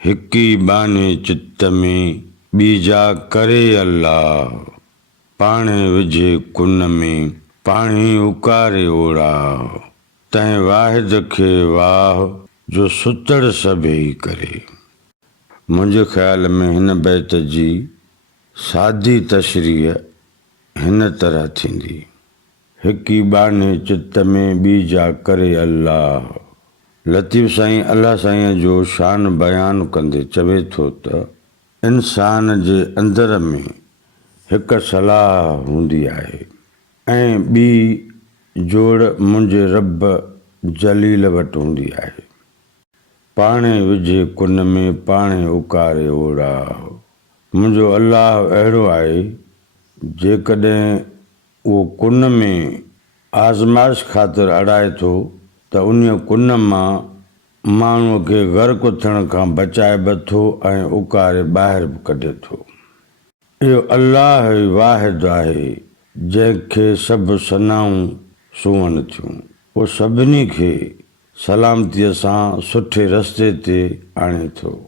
हिकी बाने चित्त में बीजा करे अल्लाह, पाणे विझे कुन में पाणी उकारे ओड़ा, तंहिं वाहिद खे वाह जो सुतड़ सभेई करे। मुंहिंजे ख़्याल में हिन बैत जी सादी तशरीह हिन तरह थींदी। हिकी बाने चित्त में बीजा करे अल्लाह। लतीफ़ साईं अल्लाह साईं जो शान बयान कंदे चवे थो त इंसान जे अंदर में हिकु सलाह हूंदी आहे ऐं ॿी जोड़ मुंहिंजे रब जलील वटि हूंदी आहे। पाणे विझे कुन में पाणे उकारे ओड़ा। मुंहिंजो अल्लाह अहिड़ो आहे, जेकॾहिं उहो कुन में आज़माइश ख़ातिर अड़ाए थो त उन कुन मां माण्हूअ खे ग़र्क़ थियण खां बचाए बि थो ऐं उकारे ॿाहिरि बि कढे थो। इहो अल्लाह ई वाहिद आहे जंहिंखे सभु सनाऊं सुवनि थियूं। उहो सभिनी खे सलामतीअ सां सुठे रस्ते ते आणे थो।